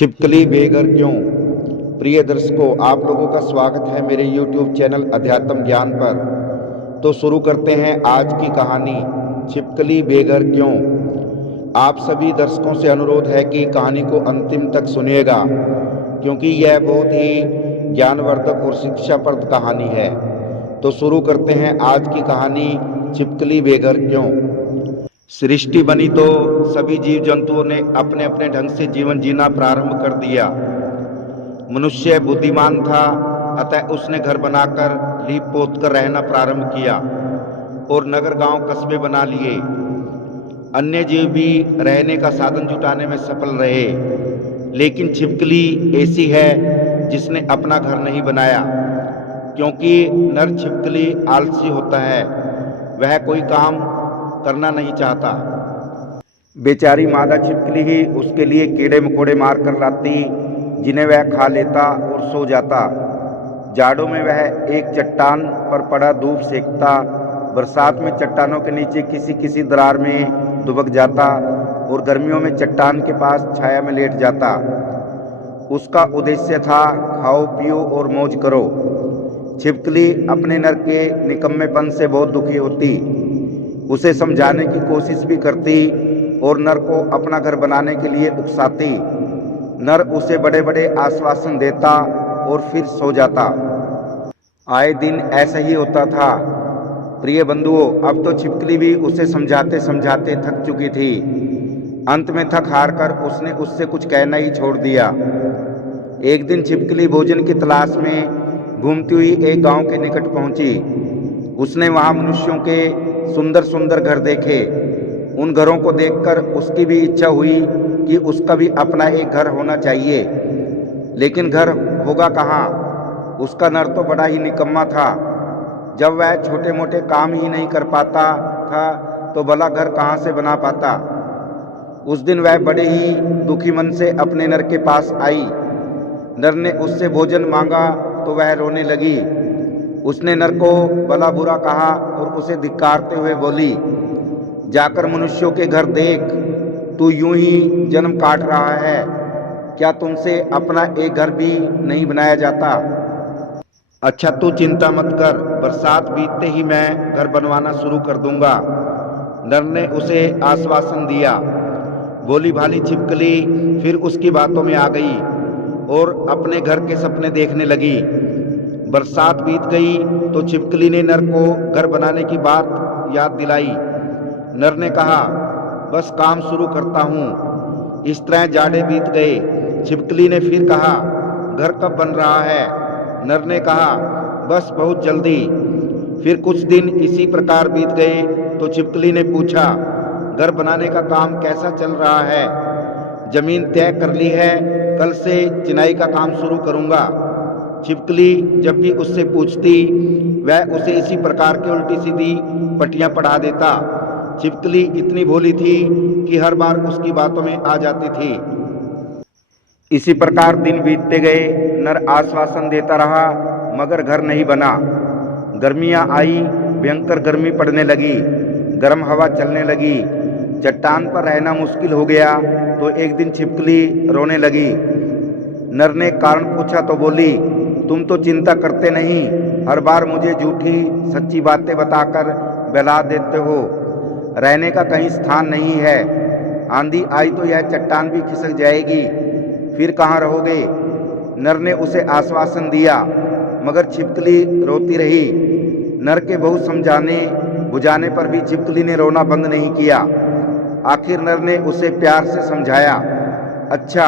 छिपकली बेघर क्यों। प्रिय दर्शकों, आप लोगों का स्वागत है मेरे YouTube चैनल अध्यात्म ज्ञान पर। तो शुरू करते हैं आज की कहानी, छिपकली बेघर क्यों। आप सभी दर्शकों से अनुरोध है कि कहानी को अंतिम तक सुनिएगा, क्योंकि यह बहुत ही ज्ञानवर्धक और शिक्षाप्रद कहानी है। तो शुरू करते हैं आज की कहानी, छिपकली बेघर क्यों। सृष्टि बनी तो सभी जीव जंतुओं ने अपने अपने ढंग से जीवन जीना प्रारंभ कर दिया। मनुष्य बुद्धिमान था, अतः उसने घर बनाकर लीप पोत कर रहना प्रारंभ किया और नगर गांव कस्बे बना लिए। अन्य जीव भी रहने का साधन जुटाने में सफल रहे, लेकिन छिपकली ऐसी है जिसने अपना घर नहीं बनाया, क्योंकि नर छिपकली आलसी होता है, वह कोई काम करना नहीं चाहता। बेचारी मादा छिपकली ही उसके लिए कीड़े मकोड़े मार कर लाती, जिन्हें वह खा लेता और सो जाता। जाड़ों में वह एक चट्टान पर पड़ा धूप सेकता, बरसात में चट्टानों के नीचे किसी किसी दरार में दुबक जाता और गर्मियों में चट्टान के पास छाया में लेट जाता। उसका उद्देश्य था खाओ पियो और मौज करो। छिपकली अपने नर के निकम्मेपन से बहुत दुखी होती, उसे समझाने की कोशिश भी करती और नर को अपना घर बनाने के लिए उकसाती। नर उसे बड़े बड़े आश्वासन देता और फिर सो जाता। आए दिन ऐसा ही होता था। प्रिय बंधुओं, अब तो छिपकली भी उसे समझाते समझाते थक चुकी थी। अंत में थक हार कर उसने उससे कुछ कहना ही छोड़ दिया। एक दिन छिपकली भोजन की तलाश में घूमती हुई एक गांव के निकट पहुंची। उसने वहां मनुष्यों के सुंदर सुंदर घर देखे। उन घरों को देखकर उसकी भी इच्छा हुई कि उसका भी अपना एक घर होना चाहिए, लेकिन घर होगा कहाँ। उसका नर तो बड़ा ही निकम्मा था। जब वह छोटे मोटे काम ही नहीं कर पाता था तो भला घर कहाँ से बना पाता। उस दिन वह बड़े ही दुखी मन से अपने नर के पास आई। नर ने उससे भोजन मांगा तो वह रोने लगी। उसने नर को भला बुरा कहा और उसे धिक्कारते हुए बोली, जाकर मनुष्यों के घर देख, तू यूं ही जन्म काट रहा है। क्या तुमसे अपना एक घर भी नहीं बनाया जाता। अच्छा, तू चिंता मत कर, बरसात बीतते ही मैं घर बनवाना शुरू कर दूंगा। नर ने उसे आश्वासन दिया। भोली भाली छिपकली फिर उसकी बातों में आ गई और अपने घर के सपने देखने लगी। बरसात बीत गई तो छिपकली ने नर को घर बनाने की बात याद दिलाई। नर ने कहा, बस काम शुरू करता हूँ। इस तरह जाड़े बीत गए। छिपकली ने फिर कहा, घर कब बन रहा है। नर ने कहा, बस बहुत जल्दी। फिर कुछ दिन इसी प्रकार बीत गए तो छिपकली ने पूछा, घर बनाने का काम कैसा चल रहा है। जमीन तय कर ली है, कल से चिनाई का काम शुरू करूँगा। छिपकली जब भी उससे पूछती, वह उसे इसी प्रकार की उल्टी सीधी पट्टियां पढ़ा देता। छिपकली इतनी भोली थी कि हर बार उसकी बातों में आ जाती थी। इसी प्रकार दिन बीतते गए। नर आश्वासन देता रहा, मगर घर नहीं बना। गर्मियां आई, भयंकर गर्मी पड़ने लगी, गर्म हवा चलने लगी, चट्टान पर रहना मुश्किल हो गया। तो एक दिन छिपकली रोने लगी। नर ने कारण पूछा तो बोली, तुम तो चिंता करते नहीं, हर बार मुझे झूठी सच्ची बातें बताकर बहला देते हो। रहने का कहीं स्थान नहीं है। आंधी आई तो यह चट्टान भी खिसक जाएगी, फिर कहाँ रहोगे। नर ने उसे आश्वासन दिया, मगर छिपकली रोती रही। नर के बहुत समझाने बुझाने पर भी छिपकली ने रोना बंद नहीं किया। आखिर नर ने उसे प्यार से समझाया, अच्छा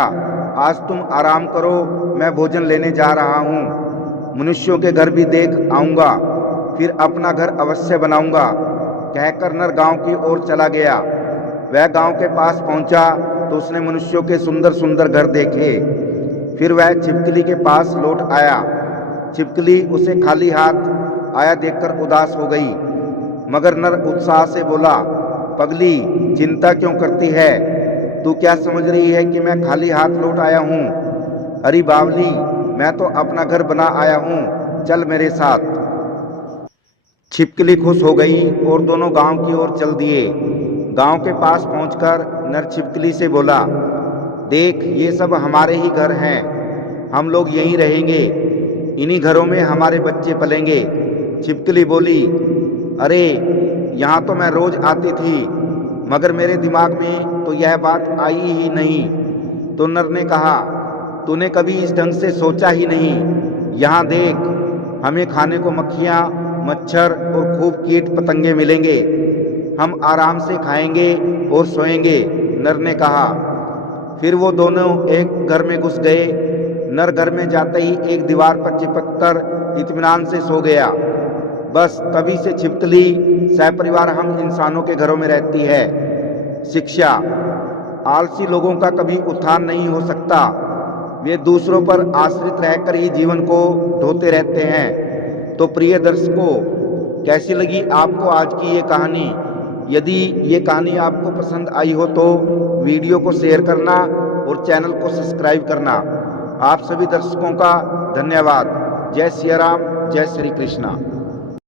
आज तुम आराम करो, मैं भोजन लेने जा रहा हूँ। मनुष्यों के घर भी देख आऊँगा, फिर अपना घर अवश्य बनाऊँगा। कहकर नर गांव की ओर चला गया। वह गांव के पास पहुंचा तो उसने मनुष्यों के सुंदर सुंदर घर देखे। फिर वह छिपकली के पास लौट आया। छिपकली उसे खाली हाथ आया देखकर उदास हो गई, मगर नर उत्साह से बोला, पगली चिंता क्यों करती है। तू क्या समझ रही है कि मैं खाली हाथ लौट आया हूँ। अरे बावली, मैं तो अपना घर बना आया हूँ, चल मेरे साथ। छिपकली खुश हो गई और दोनों गांव की ओर चल दिए। गांव के पास पहुंचकर नर छिपकली से बोला, देख ये सब हमारे ही घर हैं, हम लोग यहीं रहेंगे, इन्हीं घरों में हमारे बच्चे पलेंगे। छिपकली बोली, अरे यहाँ तो मैं रोज आती थी, मगर मेरे दिमाग में तो यह बात आई ही नहीं। तो नर ने कहा, तूने कभी इस ढंग से सोचा ही नहीं। यहाँ देख, हमें खाने को मक्खियाँ, मच्छर और खूब कीट पतंगे मिलेंगे, हम आराम से खाएंगे और सोएंगे, नर ने कहा। फिर वो दोनों एक घर में घुस गए। नर घर में जाते ही एक दीवार पर चिपककर इत्मीनान से सो गया। बस तभी से छिपकली सहपरिवार हम इंसानों के घरों में रहती है। शिक्षा, आलसी लोगों का कभी उत्थान नहीं हो सकता, वे दूसरों पर आश्रित रहकर ही जीवन को ढोते रहते हैं। तो प्रिय दर्शकों, कैसी लगी आपको आज की ये कहानी? यदि ये कहानी आपको पसंद आई हो तो वीडियो को शेयर करना और चैनल को सब्सक्राइब करना। आप सभी दर्शकों का धन्यवाद। जय सिया राम, जय श्री कृष्णा।